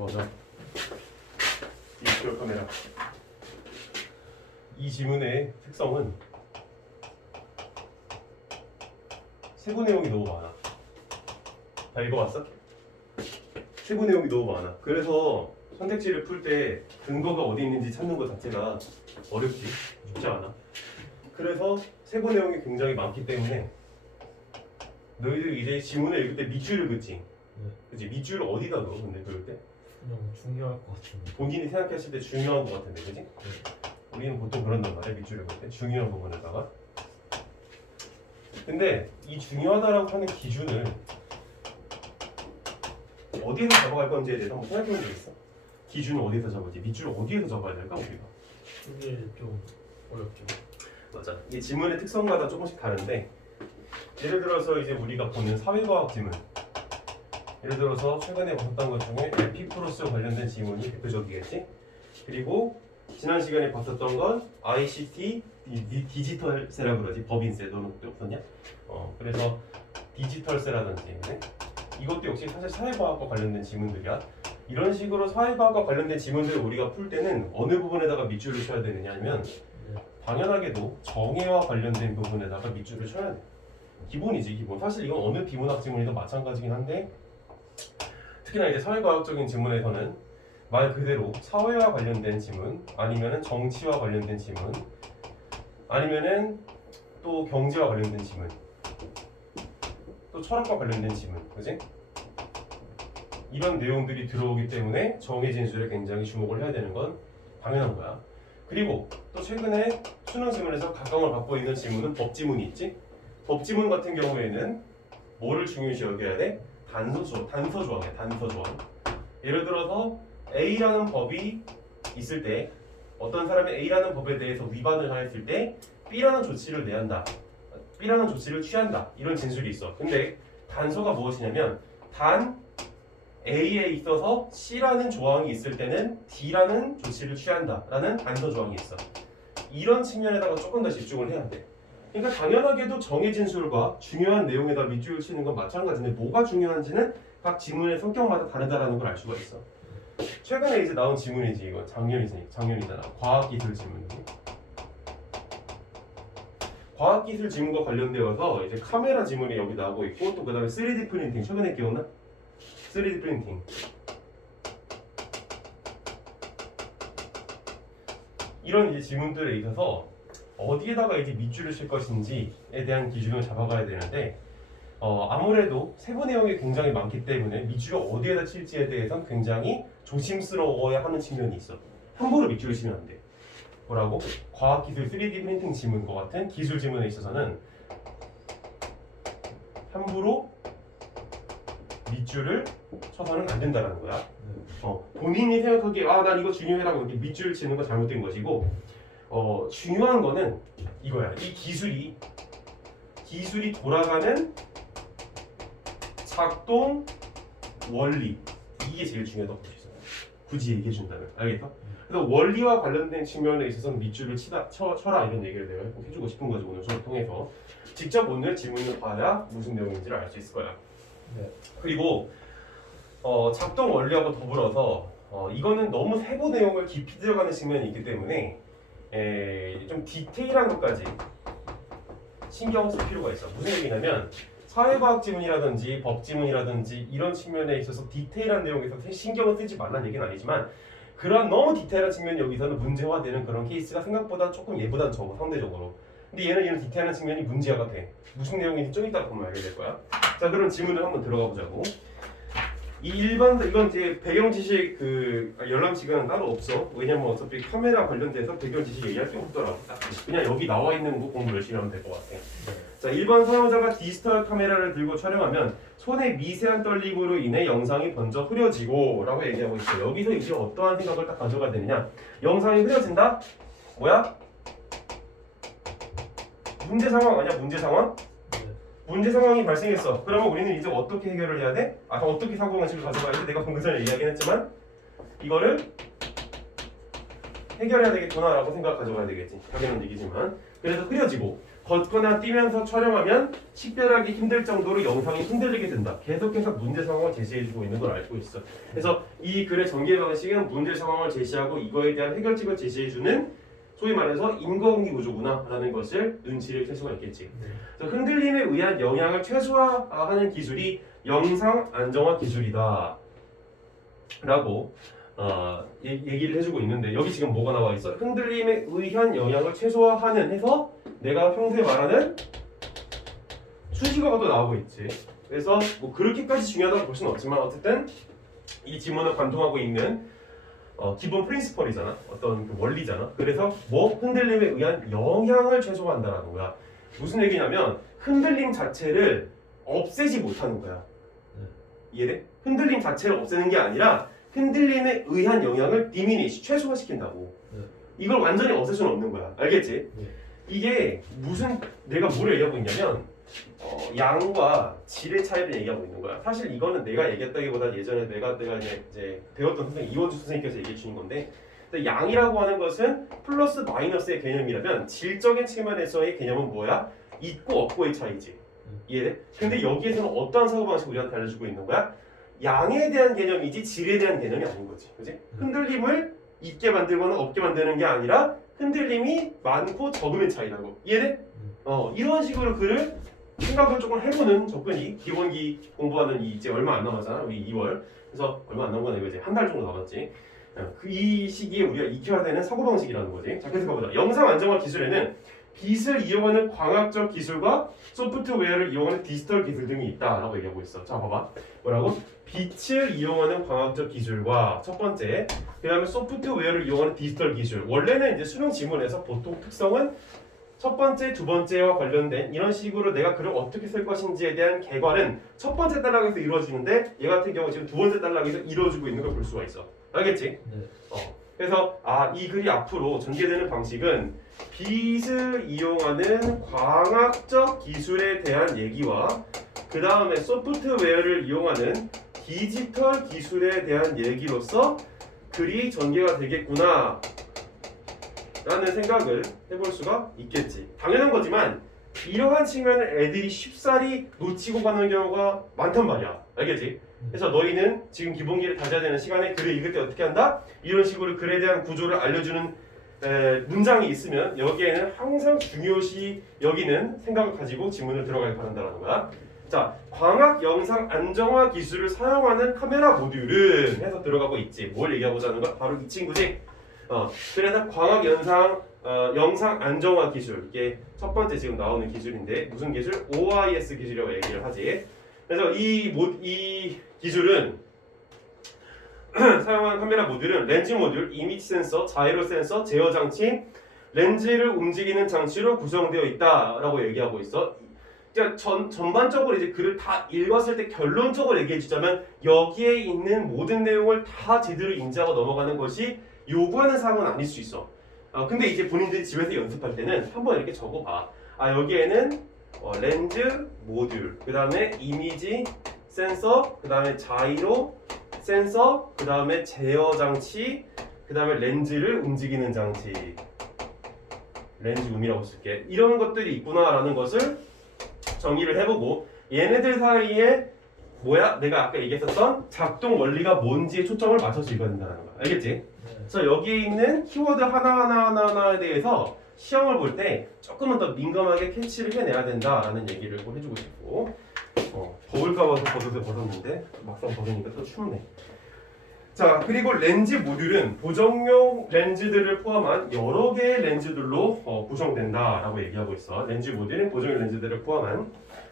맞아. 디지털 카메라. 이 지문의 특성은 세부 내용이 너무 많아. 다 읽어봤어? 세부 내용이 너무 많아. 그래서 선택지를 풀 때 근거가 어디 있는지 찾는 것 자체가 어렵지. 쉽지 않아. 그래서 세부 내용이 굉장히 많기 때문에 너희들 이제 지문을 읽을 때 밑줄을 긋지. 네. 그치? 밑줄을 어디다 넣어? 근데 그럴 때? 그냥 중요할 것 같은데. 본인이 생각했을 때 중요한 것 같은데, 그치? 네. 우리는 보통 그런단 말이야. 밑줄을 긋 때. 중요한 부분에다가. 근데 이 중요하다라고 하는 기준을 어디에서 잡아갈 건지에 대해서 한번 생각해 본 적 있어? 기준을 어디에서 잡을지, 밑줄을 어디에서 잡아야 될까, 우리가? 그게 좀 어렵죠. 맞아. 이 지문의 특성마다 조금씩 다른데, 예를 들어서 이제 우리가 보는 사회과학 지문, 예를 들어서 최근에 봤었던 것 중에 에피프로스 관련된 지문이 대표적이겠지. 그리고 지난 시간에 봤었던 건 ICT 디지털세라고 그러지. 법인세 너는 그때 없었냐? 그래서 디지털세라든지 네? 이것도 역시 사실 사회과학과 관련된 지문들이야. 이런 식으로 사회과학과 관련된 지문들을 우리가 풀 때는 어느 부분에다가 밑줄을 쳐야 되느냐 하면 네. 당연하게도 정의와 관련된 부분에다가 밑줄을 쳐야 돼. 기본이지 기본. 사실 이건 어느 비문학 지문이든 마찬가지긴 한데 특히나 이제 사회과학적인 지문에서는 말 그대로 사회와 관련된 지문 아니면은 정치와 관련된 지문 아니면은 또 경제와 관련된 지문 또 철학과 관련된 지문 그지? 이런 내용들이 들어오기 때문에 정의 진술에 굉장히 주목을 해야 되는 건 당연한 거야. 그리고 또 최근에 수능 지문에서 각광을 받고 있는 지문은 법지문이 있지? 법지문 같은 경우에는 뭐를 중요시 여겨야 돼? 단서 조항이야. 단서 조항. 예를 들어서 A라는 법이 있을 때 어떤 사람이 A라는 법에 대해서 위반을 하였을 때 B라는 조치를 내한다. B라는 조치를 취한다. 이런 진술이 있어. 근데 단서가 무엇이냐면 단 A에 있어서 C라는 조항이 있을 때는 D라는 조치를 취한다. 라는 단서 조항이 있어. 이런 측면에다가 조금 더 집중을 해야 돼. 그러니까 당연하게도 정의 진술과 중요한 내용에다 밑줄을 치는 건 마찬가지인데 뭐가 중요한지는 각 지문의 성격마다 다르다라는 걸 알 수가 있어. 최근에 이제 나온 지문이지 이거 작년이잖아. 과학기술 지문. 과학기술 지문과 관련되어서 이제 카메라 지문이 여기 나오고 있고 또 그다음에 3D 프린팅 최근에 기억나? 3D 프린팅. 이런 이제 지문들에 있어서 어디에다가 이제 밑줄을 칠 것인지에 대한 기준을 잡아가야 되는데 아무래도 세부 내용이 굉장히 많기 때문에 밑줄을 어디에다 칠지에 대해서는 굉장히 조심스러워야 하는 측면이 있어. 함부로 밑줄을 치면 안 돼. 뭐라고? 과학기술 3D 프린팅 지문과 같은 기술 지문에 있어서는 함부로 밑줄을 쳐서는 안 된다는 거야. 본인이 생각하기에 난 이거 중요해라고 이렇게 밑줄을 치는 건 잘못된 것이고 중요한 거는 이거야. 이 기술이 돌아가는 작동 원리 이게 제일 중요하다고 볼 수 있어요. 굳이 얘기해 준다면 알겠어? 그래서 원리와 관련된 측면에 있어서는 밑줄을 쳐라 이런 얘기를 내가 꼭 해주고 싶은 거지 오늘 수업 통해서 직접 오늘 지문을 봐야 무슨 내용인지를 알 수 있을 거야. 네. 그리고 작동 원리하고 더불어서 이거는 너무 세부 내용을 깊이 들어가는 측면이 있기 때문에 좀 디테일한 것까지 신경 쓸 필요가 있어. 무슨 얘기냐면 사회과학 지문이라든지 법 지문이라든지 이런 측면에 있어서 디테일한 내용에서 신경을 쓰지 말라는 얘기는 아니지만 그런 너무 디테일한 측면이 여기서는 문제화되는 그런 케이스가 생각보다 조금 얘보다는 적어 상대적으로. 근데 얘는 디테일한 측면이 문제화가 돼. 무슨 내용인지 좀 이따 보면 알게 될 거야. 자, 그럼 지문을 한번 들어가 보자고. 이건 이제 배경 지식 열람 시간은 따로 없어. 왜냐면 어차피 카메라 관련돼서 배경 지식 얘기할 게 없더라고. 그냥 여기 나와 있는 거 공부 열심히 하면 될 것 같아. 자, 일반 사용자가 디지털 카메라를 들고 촬영하면 손의 미세한 떨림으로 인해 영상이 먼저 흐려지고 라고 얘기하고 있어요. 여기서 이제 어떠한 생각을 딱 가져가야 되느냐. 영상이 흐려진다? 뭐야? 문제 상황 아니야? 문제 상황? 문제 상황이 발생했어. 그러면 우리는 이제 어떻게 해결을 해야 돼? 어떻게 사고방식을 가져가야지? 내가 방금 전에 이야기는 했지만 이거를 해결해야 되겠구나 라고 생각 가져가야 되겠지. 당연한 얘기지만 그래서 흐려지고 걷거나 뛰면서 촬영하면 식별하기 힘들 정도로 영상이 흔들리게 된다. 계속해서 문제 상황을 제시해주고 있는 걸 알고 있어. 그래서 이 글의 전개 방식은 문제 상황을 제시하고 이거에 대한 해결책을 제시해주는 소위 말해서 인공기 구조구나라는 것을 눈치를 챌 수가 있겠지. 그래서 흔들림에 의한 영향을 최소화하는 기술이 영상 안정화 기술이다. 라고 얘기를 해주고 있는데 여기 지금 뭐가 나와 있어? 흔들림에 의한 영향을 최소화하는 해서 내가 평소에 말하는 수식어가 또 나오고 있지. 그래서 뭐 그렇게까지 중요하다고 볼 수는 없지만 어쨌든 이 지문을 관통하고 있는 기본 프린시펄이잖아. 어떤 그 원리잖아. 그래서 뭐 흔들림에 의한 영향을 최소화한다라는 거야. 무슨 얘기냐면 흔들림 자체를 없애지 못하는 거야. 이해돼? 흔들림 자체를 없애는 게 아니라 흔들림에 의한 영향을 디미니시 최소화시킨다고. 이걸 완전히 없앨 수는 없는 거야. 알겠지? 이게 무슨 내가 뭘 얘기하고 있냐면 양과 질의 차이를 얘기하고 있는 거야. 사실 이거는 내가 얘기했다기보다 예전에 내가 이제 배웠던 선생님 이원주 선생님께서 얘기해 주신 건데 양이라고 하는 것은 플러스 마이너스의 개념이라면 질적인 측면에서의 개념은 뭐야? 있고 없고의 차이지. 이해돼? 근데 여기에서는 어떠한 사고방식을 우리한테 알려주고 있는 거야? 양에 대한 개념이지 질에 대한 개념이 아닌 거지. 그지? 흔들림을 있게 만들거나 없게 만드는 게 아니라 흔들림이 많고 적음의 차이라고. 이해돼? 이런 식으로 글을 생각을 조금 해보는 접근이 기본기 공부하는 이제 얼마 안 남았잖아. 우리 2월. 그래서 얼마 안 남은 건 이거 이제 한 달 정도 남았지. 이 시기에 우리가 익혀야 되는 사고방식이라는 거지. 자, 계속 가보자. 영상 안정화 기술에는 빛을 이용하는 광학적 기술과 소프트웨어를 이용하는 디지털 기술 등이 있다라고 얘기하고 있어. 자, 봐봐. 뭐라고? 빛을 이용하는 광학적 기술과 첫 번째, 그 다음에 소프트웨어를 이용하는 디지털 기술. 원래는 이제 수능 지문에서 보통 특성은 첫 번째, 두 번째와 관련된 이런 식으로 내가 글을 어떻게 쓸 것인지에 대한 개괄은 첫 번째 단락에서 이루어지는데 얘 같은 경우 지금 두 번째 단락에서 이루어지고 있는 걸 볼 수가 있어. 알겠지? 그래서 이 글이 앞으로 전개되는 방식은 빛을 이용하는 광학적 기술에 대한 얘기와 그 다음에 소프트웨어를 이용하는 디지털 기술에 대한 얘기로서 글이 전개가 되겠구나 라는 생각을 해볼 수가 있겠지. 당연한 거지만 이러한 측면을 애들이 쉽사리 놓치고 가는 경우가 많단 말이야. 알겠지? 그래서 너희는 지금 기본기를 다져야 되는 시간에 글을 읽을 때 어떻게 한다? 이런 식으로 글에 대한 구조를 알려주는 문장이 있으면 여기에는 항상 중요시 여기는 생각을 가지고 지문을 들어가길 바란다는 거야. 자, 광학 영상 안정화 기술을 사용하는 카메라 모듈은 해서 들어가고 있지. 뭘 얘기하고자 거야? 바로 이 친구지. 그래서 광학 영상 안정화 기술, 이게 첫 번째 지금 나오는 기술인데 무슨 기술? OIS 기술이라고 얘기를 하지. 그래서 이 기술은 사용하는 카메라 모듈은 렌즈 모듈, 이미지 센서, 자이로 센서, 제어 장치, 렌즈를 움직이는 장치로 구성되어 있다라고 얘기하고 있어. 그러니까 전반적으로 이제 글을 다 읽었을 때 결론적으로 얘기해 주자면 여기에 있는 모든 내용을 다 제대로 인지하고 넘어가는 것이 요구하는 사항은 아닐 수 있어. 근데 이제 본인들이 집에서 연습할 때는 한번 이렇게 적어봐. 여기에는 렌즈 모듈, 그 다음에 이미지 센서, 그 다음에 자이로 센서, 그 다음에 제어 장치, 그 다음에 렌즈를 움직이는 장치, 렌즈 음이라고 쓸게. 이런 것들이 있구나라는 것을 정의를 해보고 얘네들 사이에 내가 아까 얘기했었던 작동 원리가 뭔지에 초점을 맞춰서 읽어야 된다는 거야. 알겠지? 그래서 여기에 있는 키워드 하나에 대해서 시험을 볼 때 조금은 더 민감하게 캐치를 해내야 된다라는 얘기를 꼭 해주고 싶고 더울까 봐서 겉옷을 벗었는데 막상 벗으니까 또 춥네. 자, 그리고 렌즈 모듈은 보정용 렌즈들을 포함한 여러 개의 렌즈들로 구성된다라고 얘기하고 있어. 렌즈 모듈은 보정용 렌즈들을 포함한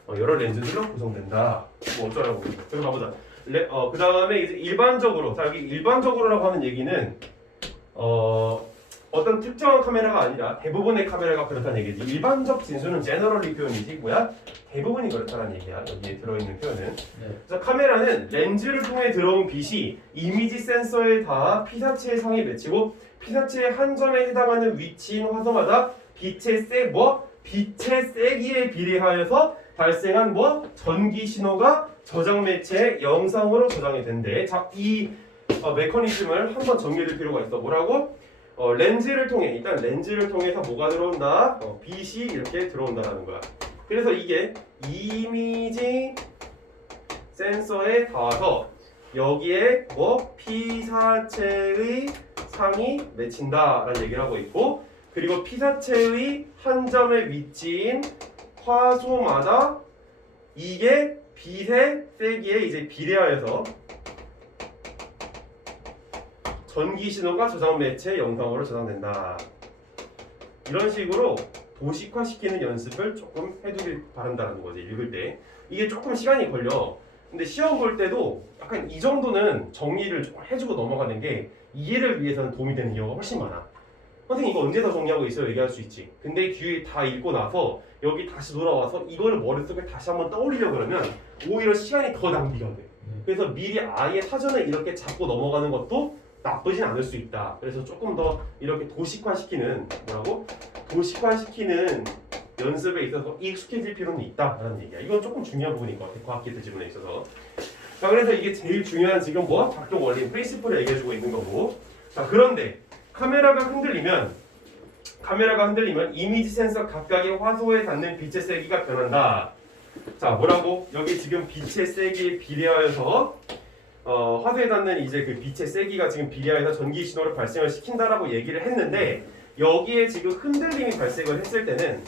여러 렌즈들로 구성된다. 뭐 어쩌라고. 그래서 가보자. 그 다음에 이제 일반적으로, 자 여기 일반적으로라고 하는 얘기는 어떤 특정한 카메라가 아니라 대부분의 카메라가 그렇다는 얘기지. 일반적 진수는 generally 표현이지 뭐야? 대부분이 그렇다는 얘기야. 여기에 들어있는 표현은. 그래서 카메라는 렌즈를 통해 들어온 빛이 이미지 센서에 닿아 피사체의 상에 맺히고 피사체의 한 점에 해당하는 위치인 화소마다 빛의 세기에 비례하여서 발생한 전기 신호가 저장 매체의 영상으로 저장이 된대. 자, 이 메커니즘을 한번 정리할 필요가 있어. 뭐라고? 렌즈를 통해 일단 렌즈를 통해서 뭐가 들어온다? 빛이 이렇게 들어온다라는 거야. 그래서 이게 이미지 센서에 닿아서 여기에 뭐 피사체의 상이 맺힌다라는 얘기를 하고 있고, 그리고 피사체의 한 점의 위치인 화소마다 이게 빛의 세기에 이제 비례하여서 전기 신호가 저장 매체 영상으로 저장된다. 이런 식으로 도식화시키는 연습을 조금 해두길 바란다는 거지. 읽을 때 이게 조금 시간이 걸려. 근데 시험 볼 때도 약간 이 정도는 정리를 좀 해주고 넘어가는 게 이해를 위해서는 도움이 되는 경우가 훨씬 많아. 선생님 이거 언제 다 정리하고 있어요? 얘기할 수 있지. 근데 뒤에 다 읽고 나서 여기 다시 돌아와서 이거를 머릿속에 다시 한번 떠올리려고 그러면 오히려 시간이 더 낭비가 돼. 그래서 미리 아예 사전에 이렇게 잡고 넘어가는 것도 나쁘진 않을 수 있다. 그래서 조금 더 이렇게 도식화시키는 도식화시키는 연습에 있어서 익숙해질 필요는 있다라는 얘기야. 이건 조금 중요한 부분인 것 같아. 과학기술 지문에 있어서. 자, 그래서 이게 제일 중요한 지금 뭐 작동 원리 프린시플을 얘기해주고 있는 거고. 자, 그런데 카메라가 흔들리면 이미지 센서 각각의 화소에 닿는 빛의 세기가 변한다. 자, 뭐라고? 여기 지금 빛의 세기에 비례하여서 화소에 닿는 이제 그 빛의 세기가 지금 비례하여서 전기 신호를 발생을 시킨다라고 얘기를 했는데, 여기에 지금 흔들림이 발생을 했을 때는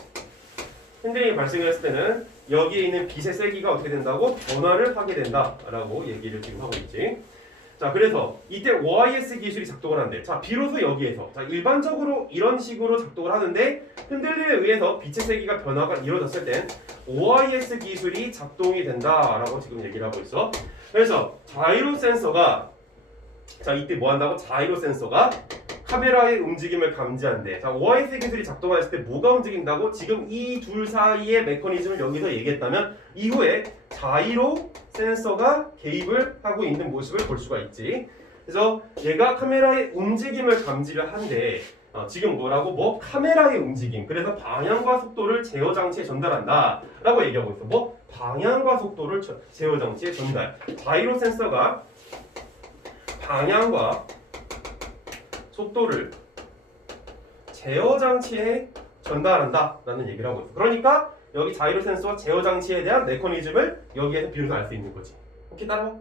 여기에 있는 빛의 세기가 어떻게 된다고? 변화를 하게 된다라고 얘기를 지금 하고 있지. 자, 그래서 이때 OIS 기술이 작동을 하는데, 자, 비로소 여기에서 자, 일반적으로 이런 식으로 작동을 하는데 흔들림에 의해서 빛의 세기가 변화가 이루어졌을 땐 OIS 기술이 작동이 된다라고 지금 얘기를 하고 있어. 그래서 자이로 센서가 자, 이때 뭐 한다고? 자이로 센서가 카메라의 움직임을 감지한대. 자, OIS 기술이 작동했을 때 뭐가 움직인다고? 지금 이 둘 사이의 메커니즘을 여기서 얘기했다면 이후에 자이로 센서가 개입을 하고 있는 모습을 볼 수가 있지. 그래서 얘가 카메라의 움직임을 감지를 한대. 지금 뭐라고? 뭐 카메라의 움직임. 그래서 방향과 속도를 제어 장치에 전달한다 라고 얘기하고 있어. 뭐 방향과 속도를 제어 장치에 전달. 자이로 센서가 방향과 속도를 제어 장치에 전달한다라는 얘기를 하고 있어. 그러니까 여기 자이로 센서와 제어 장치에 대한 메커니즘을 여기에서 비로소 알 수 있는 거지. 오케이, 따라와.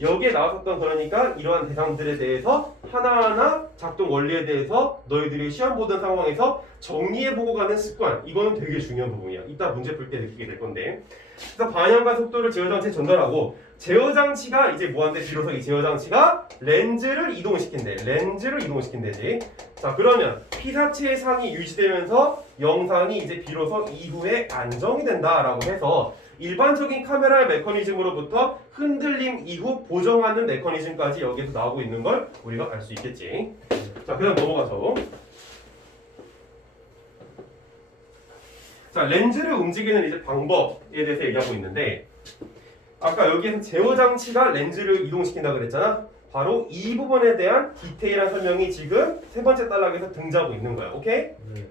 여기에 나왔었던, 그러니까 이러한 대상들에 대해서 하나하나 작동 원리에 대해서 너희들이 시험 보던 상황에서 정리해보고 가는 습관, 이거는 되게 중요한 부분이야. 이따 문제 풀 때 느끼게 될 건데. 그래서 방향과 속도를 제어 장치에 전달하고, 제어 장치가 이제 뭐한테 비로소 이 제어 장치가 렌즈를 이동시킨대지. 자, 그러면 피사체의 상이 유지되면서 영상이 이제 비로소 이후에 안정이 된다라고 해서 일반적인 카메라의 메커니즘으로부터 흔들림 이후 보정하는 메커니즘까지 여기에서 나오고 있는 걸 우리가 알 수 있겠지. 자, 그다음 넘어가서 자, 렌즈를 움직이는 이제 방법에 대해서 얘기하고 있는데, 아까 여기에서 제어 장치가 렌즈를 이동시킨다 그랬잖아. 바로 이 부분에 대한 디테일한 설명이 지금 세 번째 단락에서 등장하고 있는 거야. 오케이? 네.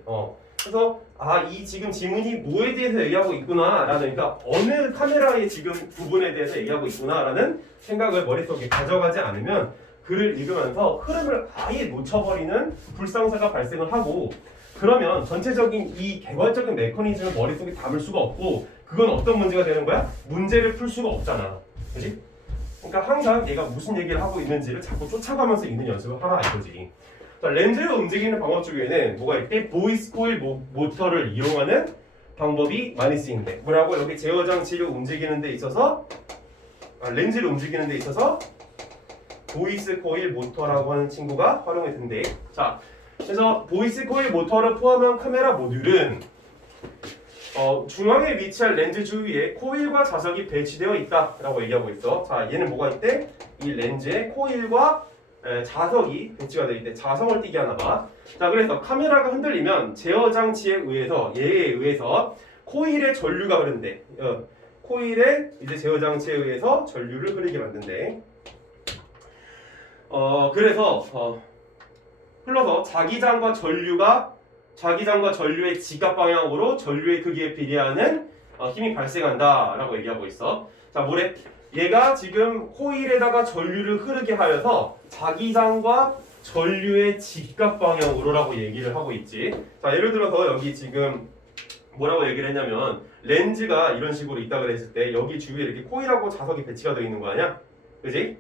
그래서 이 지금 지문이 뭐에 대해서 얘기하고 있구나라는, 그러니까 어느 카메라의 지금 부분에 대해서 얘기하고 있구나라는 생각을 머릿속에 가져가지 않으면 글을 읽으면서 흐름을 아예 놓쳐버리는 불상사가 발생을 하고, 그러면 전체적인 이 개괄적인 메커니즘을 머릿속에 담을 수가 없고, 그건 어떤 문제가 되는 거야? 문제를 풀 수가 없잖아. 그지? 그러니까 항상 얘가 무슨 얘기를 하고 있는지를 자꾸 쫓아가면서 읽는 연습을 하라 이거지. 자, 렌즈를 움직이는 방법 중에는 뭐가 있대? 보이스 코일 모터를 이용하는 방법이 많이 쓰이는데, 뭐라고? 여기 제어 장치를 움직이는 데 있어서 렌즈를 움직이는 데 있어서 보이스 코일 모터라고 하는 친구가 활용이 된대. 자, 그래서 보이스 코일 모터를 포함한 카메라 모듈은 중앙에 위치한 렌즈 주위에 코일과 자석이 배치되어 있다라고 얘기하고 있어. 자, 얘는 뭐가 있대? 이 렌즈에 코일과 자석이 배치가 되어 있대. 자성을 띠게 하나 봐. 자, 그래서 카메라가 흔들리면 제어 장치에 의해서, 얘에 의해서 코일의 전류가 흐른대. 코일의 이제 제어 장치에 의해서 전류를 흐르게 만든대. 그래서 흘러서 자기장과 전류의 지각 방향으로 전류의 크기에 비례하는 힘이 발생한다라고 얘기하고 있어. 자, 얘가 지금 코일에다가 전류를 흐르게 하여서 자기장과 전류의 직각 방향으로라고 얘기를 하고 있지. 자, 예를 들어서 여기 지금 뭐라고 얘기를 했냐면 렌즈가 이런 식으로 있다 그랬을 때 여기 주위에 이렇게 코일하고 자석이 배치가 되어 있는 거 아니야? 그지?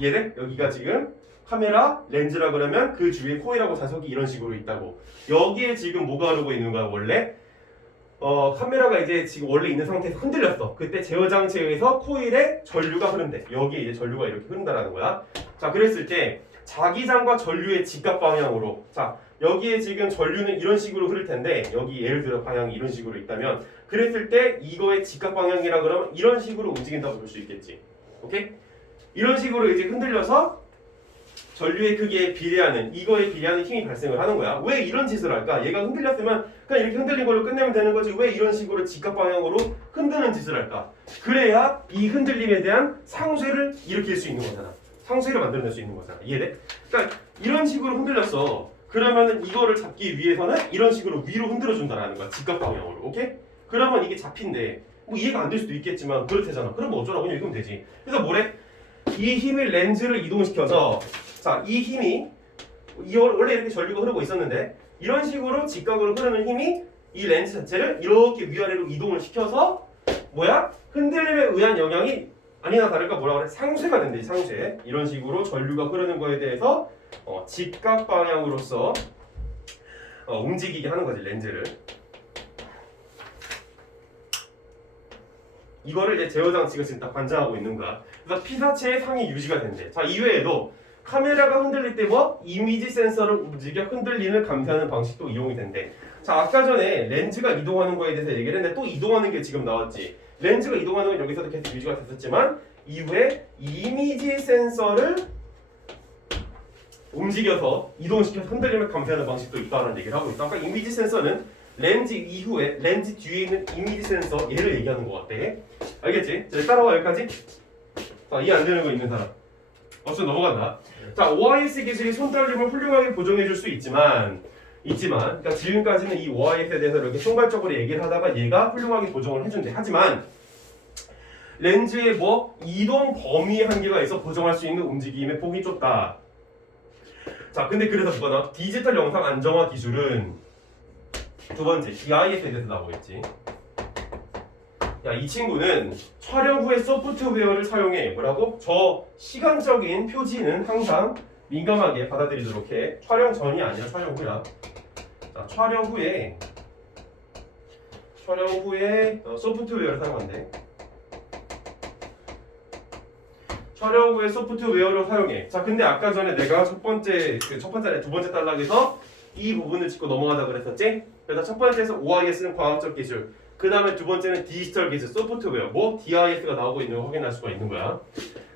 이해돼? 여기가 지금 카메라 렌즈라 그러면 그 주위에 코일하고 자석이 이런 식으로 있다고. 여기에 지금 뭐가 흐르고 있는 거야 원래? 카메라가 이제 지금 원래 있는 상태에서 흔들렸어. 그때 제어 장치에 의해서 코일에 전류가 흐른대. 여기에 이제 전류가 이렇게 흐른다라는 거야. 자, 그랬을 때 자기장과 전류의 직각 방향으로, 자, 여기에 지금 전류는 이런 식으로 흐를 텐데 여기 예를 들어 방향이 이런 식으로 있다면 그랬을 때 이거의 직각 방향이라 그러면 이런 식으로 움직인다고 볼 수 있겠지. 오케이? 이런 식으로 이제 흔들려서 전류의 크기에 비례하는, 이거에 비례하는 힘이 발생을 하는 거야. 왜 이런 짓을 할까? 얘가 흔들렸으면 그냥 이렇게 흔들린 걸로 끝내면 되는 거지. 왜 이런 식으로 직각 방향으로 흔드는 짓을 할까? 그래야 이 흔들림에 대한 상쇄를 일으킬 수 있는 거잖아. 상쇄를 만들어낼 수 있는 거잖아. 이해돼? 그러니까 이런 식으로 흔들렸어. 그러면은 이거를 잡기 위해서는 이런 식으로 위로 흔들어준다라는 거야. 직각 방향으로. 오케이? 그러면 이게 잡힌대. 뭐 이해가 안 될 수도 있겠지만 그렇대잖아. 그럼 뭐 어쩌라고 그냥 읽으면 되지. 그래서 뭐래? 이 힘을 렌즈를 이동시켜서, 자, 이 힘이 원래 이렇게 전류가 흐르고 있었는데 이런 식으로 직각으로 흐르는 힘이 이 렌즈 자체를 이렇게 위아래로 이동을 시켜서 뭐야? 흔들림에 의한 영향이 아니나 다를까 뭐라 그래? 상쇄가 된대. 상쇄. 이런 식으로 전류가 흐르는 거에 대해서 직각 방향으로서 움직이게 하는 거지, 렌즈를. 이거를 이제 제어 장치가 지금 딱 관장하고 있는 거야. 그래서 피사체의 상이 유지가 된대. 자, 이외에도 카메라가 흔들릴 때 뭐 이미지 센서를 움직여 흔들림을 감지하는 방식도 이용이 된대. 자, 아까 전에 렌즈가 이동하는 거에 대해서 얘기를 했는데 또 이동하는 게 지금 나왔지. 렌즈가 이동하는 건 여기서도 계속 유지가 됐었지만 이후에 이미지 센서를 움직여서 이동시켜서 흔들림을 감지하는 방식도 있다는 얘기를 하고 있다. 그러니까 이미지 센서는 렌즈 이후에 렌즈 뒤에 있는 이미지 센서 얘를 얘기하는 것 같대. 알겠지? 자, 따라와 여기까지. 자, 이해 안 되는 거 있는 사람. 어서 넘어간다. 자, OIS 기술이 손떨림을 훌륭하게 보정해 줄 수 있지만 그러니까 지금까지는 이 OIS에 대해서 이렇게 총괄적으로 얘기를 하다가 얘가 훌륭하게 보정을 해준대. 하지만 렌즈의 뭐 이동 범위의 한계가 있어 보정할 수 있는 움직임의 폭이 좁다. 자, 근데 그래서 뭐나 디지털 영상 안정화 기술은 두 번째 DIS에 대해서 나오겠지. 야, 이 친구는 촬영 후에 소프트웨어를 사용해. 뭐라고? 저 시간적인 표지는 항상 민감하게 받아들이도록 해. 촬영 전이 아니라 촬영 후야. 자, 촬영 후에 소프트웨어를 사용한대. 촬영 후에 소프트웨어를 사용해. 자, 근데 아까 전에 내가 두 번째 단락에서 이 부분을 짚고 넘어가다 그랬었지? 그래서 첫 번째에서 OIS는 과학적 기술, 그 다음에 두 번째는 디지털 기술, 소프트웨어, 뭐 DIS가 나오고 있는 걸 확인할 수가 있는 거야.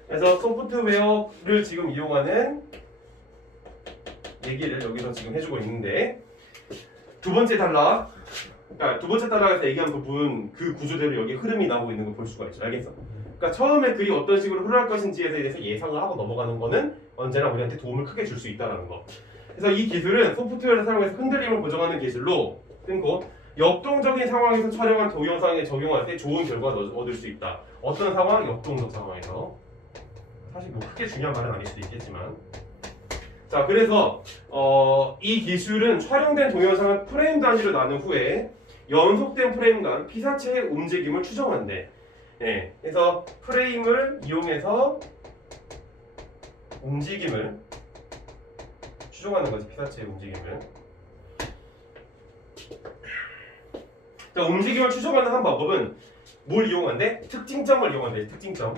그래서 소프트웨어를 지금 이용하는 얘기를 여기서 지금 해주고 있는데, 두 번째 단락, 그러니까 두 번째 단락에서 얘기한 부분 그 구조대로 여기 흐름이 나오고 있는 걸 볼 수가 있죠. 알겠어? 그러니까 처음에 글이 어떤 식으로 흘러갈 것인지에 대해서 예상을 하고 넘어가는 거는 언제나 우리한테 도움을 크게 줄 수 있다는 거. 그래서 이 기술은 소프트웨어를 사용해서 흔들림을 보정하는 기술로 끊고 역동적인 상황에서 촬영한 동영상에 적용할 때 좋은 결과를 얻을 수 있다. 어떤 상황? 역동적 상황에서. 사실 뭐 크게 중요한 말은 아닐 수도 있겠지만. 자, 그래서 이 기술은 촬영된 동영상을 프레임 단위로 나눈 후에 연속된 프레임 간 피사체의 움직임을 추정한대. 네, 그래서 프레임을 이용해서 움직임을 추정하는 거지, 피사체의 움직임을. 자, 움직임을 추정하는 한 방법은 뭘 이용한대? 특징점을 이용한대. 특징점.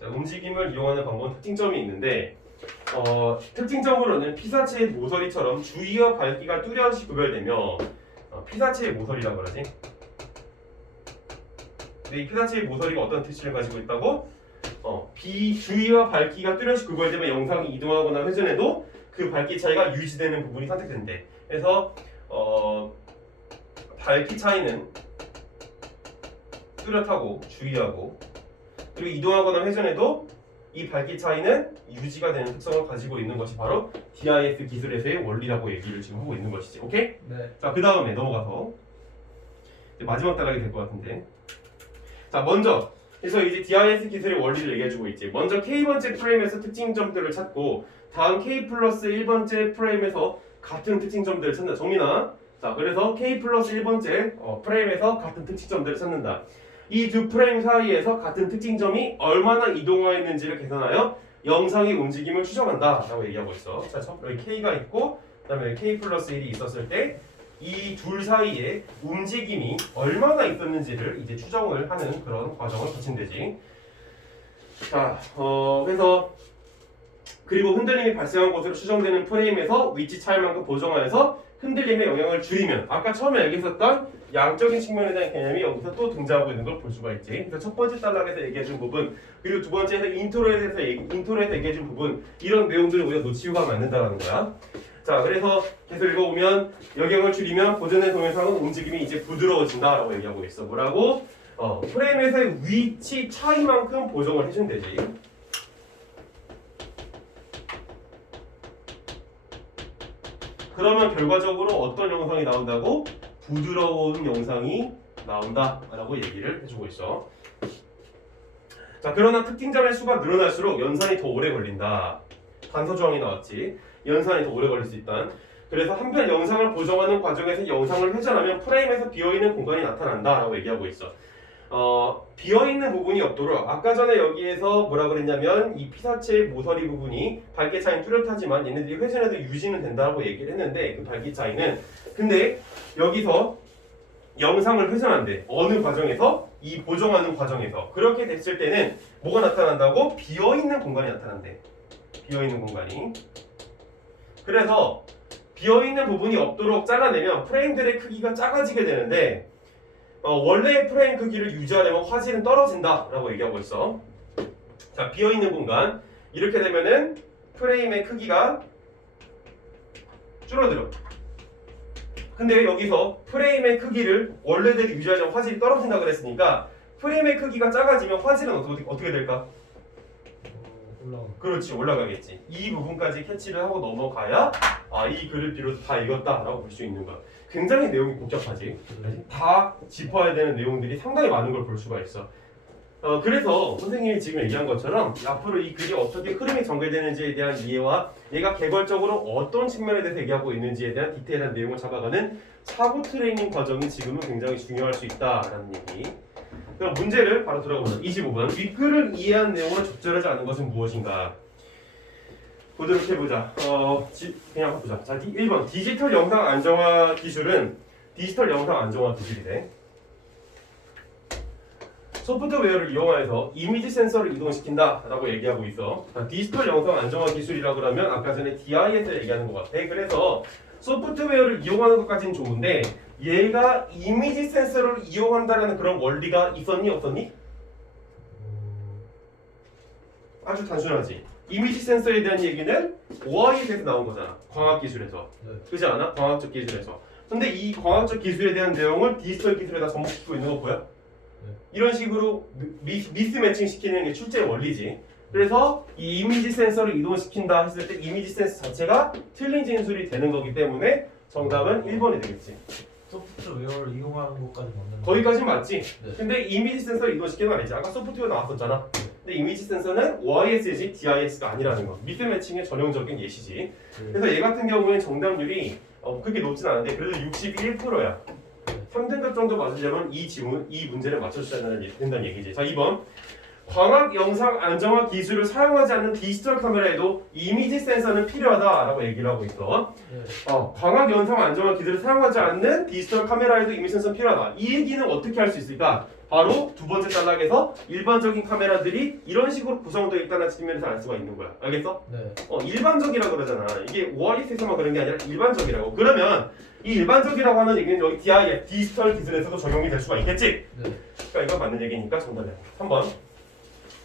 자, 움직임을 이용하는 방법은 특징점이 있는데 특징점으로는 피사체의 모서리처럼 주위와 밝기가 뚜렷이 구별되며 피사체의 모서리라고 그러지. 근데 이 피사체의 모서리가 어떤 특징을 가지고 있다고? 주위와 밝기가 뚜렷이 구별되면 영상이 이동하거나 회전해도 그 밝기 차이가 유지되는 부분이 선택된대. 그래서 밝기 차이는 뚜렷하고 주의하고, 그리고 이동하거나 회전해도 이 밝기 차이는 유지가 되는 특성을 가지고 있는 것이 바로 DIS 기술에서의 원리라고 얘기를 지금 하고 있는 것이지. 오케이? 네. 자, 그 다음에 넘어가서 이제 마지막 단락이 될 것 같은데, 자, 먼저 그래서 이제 DIS 기술의 원리를 얘기해주고 있지. 먼저 K번째 프레임에서 특징점들을 찾고 다음 K 플러스 1번째 프레임에서 같은 특징점들을 찾는다. 정민아. 자, 그래서 K 플러스 1번째 프레임에서 같은 특징점들을 찾는다. 이 두 프레임 사이에서 같은 특징점이 얼마나 이동하여 있는지를 계산하여 영상의 움직임을 추정한다 라고 얘기하고 있어. 자, 여기 K가 있고 그 다음에 K 플러스 1이 있었을 때 이 둘 사이에 움직임이 얼마나 있었는지를 이제 추정을 하는 그런 과정을 거친되지. 자, 그래서 그리고 흔들림이 발생한 곳으로 추정되는 프레임에서 위치 차이만큼 보정하여서 흔들림의 영향을 줄이면 아까 처음에 얘기했었던 양적인 측면에 대한 개념이 여기서 또 등장하고 있는 걸 볼 수가 있지. 그래서 첫 번째 단락에서 얘기해준 부분 그리고 두 번째에서 인트로에서 얘기해준 부분 이런 내용들을 우리가 놓치고 가면 안 된다는 거야. 자, 그래서 계속 읽어보면 영향을 줄이면 보존의 동영상은 움직임이 이제 부드러워진다라고 얘기하고 있어. 뭐라고? 프레임에서의 위치 차이만큼 보정을 해준대지. 그러면 결과적으로 어떤 영상이 나온다고? 부드러운 영상이 나온다라고 얘기를 해주고 있어. 자, 그러나 특징점의 수가 늘어날수록 연산이 더 오래 걸린다. 단서 조항이 나왔지. 연산이 더 오래 걸릴 수 있다. 그래서 한편 영상을 보정하는 과정에서 영상을 회전하면 프레임에서 비어있는 공간이 나타난다라고 얘기하고 있어. 비어있는 부분이 없도록 아까 전에 여기에서 뭐라 그랬냐면 이 피사체의 모서리 부분이 밝기 차이는 뚜렷하지만 얘네들이 회전해도 유지는 된다고 얘기를 했는데 그 밝기 차이는 근데 여기서 영상을 회전한대. 어느 과정에서? 이 보정하는 과정에서. 그렇게 됐을 때는 뭐가 나타난다고? 비어있는 공간이 나타난대. 비어있는 공간이. 그래서 비어있는 부분이 없도록 잘라내면 프레임들의 크기가 작아지게 되는데 원래의 프레임 크기를 유지하려면 화질은 떨어진다 라고 얘기하고 있어. 자, 비어있는 공간 이렇게 되면은 프레임의 크기가 줄어들어. 근데 여기서 프레임의 크기를 원래대로 유지하려면 화질이 떨어진다 그랬으니까 프레임의 크기가 작아지면 화질은 어떻게 될까? 올라가. 그렇지, 올라가겠지. 이 부분까지 캐치를 하고 넘어가야 이 글을 비로소 다 읽었다라고 볼 수 있는 거야. 굉장히 내용이 복잡하지. 다 짚어야 되는 내용들이 상당히 많은 걸 볼 수가 있어. 그래서 선생님이 지금 얘기한 것처럼 앞으로 이 글이 어떻게 흐름이 전개되는지에 대한 이해와 얘가 개괄적으로 어떤 측면에 대해서 얘기하고 있는지에 대한 디테일한 내용을 잡아가는 사고 트레이닝 과정이 지금은 굉장히 중요할 수 있다라는 얘기. 그럼 문제를 바로 들어보자. 25번. 윗글을 이해한 내용을 적절하지 않은 것은 무엇인가? 보도록 해보자. 그냥 보자. 자, 1번. 디지털 영상 안정화 기술은 디지털 영상 안정화 기술이래. 소프트웨어를 이용하여서 이미지 센서를 이동시킨다 라고 얘기하고 있어. 자, 디지털 영상 안정화 기술이라고 그러면 아까 전에 DI에서 얘기하는 것 같아. 그래서 소프트웨어를 이용하는 것까지는 좋은데 얘가 이미지 센서를 이용한다라는 그런 원리가 있었니 없었니? 아주 단순하지. 이미지 센서에 대한 얘기는 OI에서 나온 거잖아. 광학 기술에서. 네. 그렇지 않아? 광학적 기술에서. 근데 이 광학적 기술에 대한 내용을 디지털 기술에다 접목시키고 있는 거 보여? 이런 식으로 미스 매칭 시키는 게 출제 원리지. 그래서 이 이미지 센서를 이동시킨다 했을 때 이미지 센서 자체가 틀린 진술이 되는 거기 때문에 정답은 1번이 되겠지. 소프트웨어를 이용하는 것까지 맞는 거기까지 맞지? 네. 근데 이미지 센서를 이동시키는 거 아니지. 아까 소프트웨어 나왔었잖아. 근데 이미지 센서는 OIS지 DIS가 아니라는 거. 미스 매칭의 전형적인 예시지. 그래서 얘 같은 경우에는 정답률이 그렇게 높진 않은데 그래도 61%야. 3등급 정도 맞으려면 이 문제를 맞춰줘야 된다는 얘기지. 자, 2번. 광학 영상 안정화 기술을 사용하지 않는 디지털 카메라에도 이미지 센서는 필요하다라고 얘기를 하고 있어. 광학 영상 안정화 기술을 사용하지 않는 디지털 카메라에도 이미지 센서는 필요하다. 이 얘기는 어떻게 할 수 있을까? 바로 두 번째 단락에서 일반적인 카메라들이 이런 식으로 구성되어 있다는 측면에서 알 수가 있는 거야. 알겠어? 네. 일반적이라 그러잖아. 이게 OIS에서만 그런 게 아니라 일반적이라고. 그러면 이 일반적이라고 하는 얘기는 여기 DIS, 디지털 기술에서도 적용이 될 수가 있겠지? 네. 그러니까 이건 맞는 얘기니까 정답이야. 3번.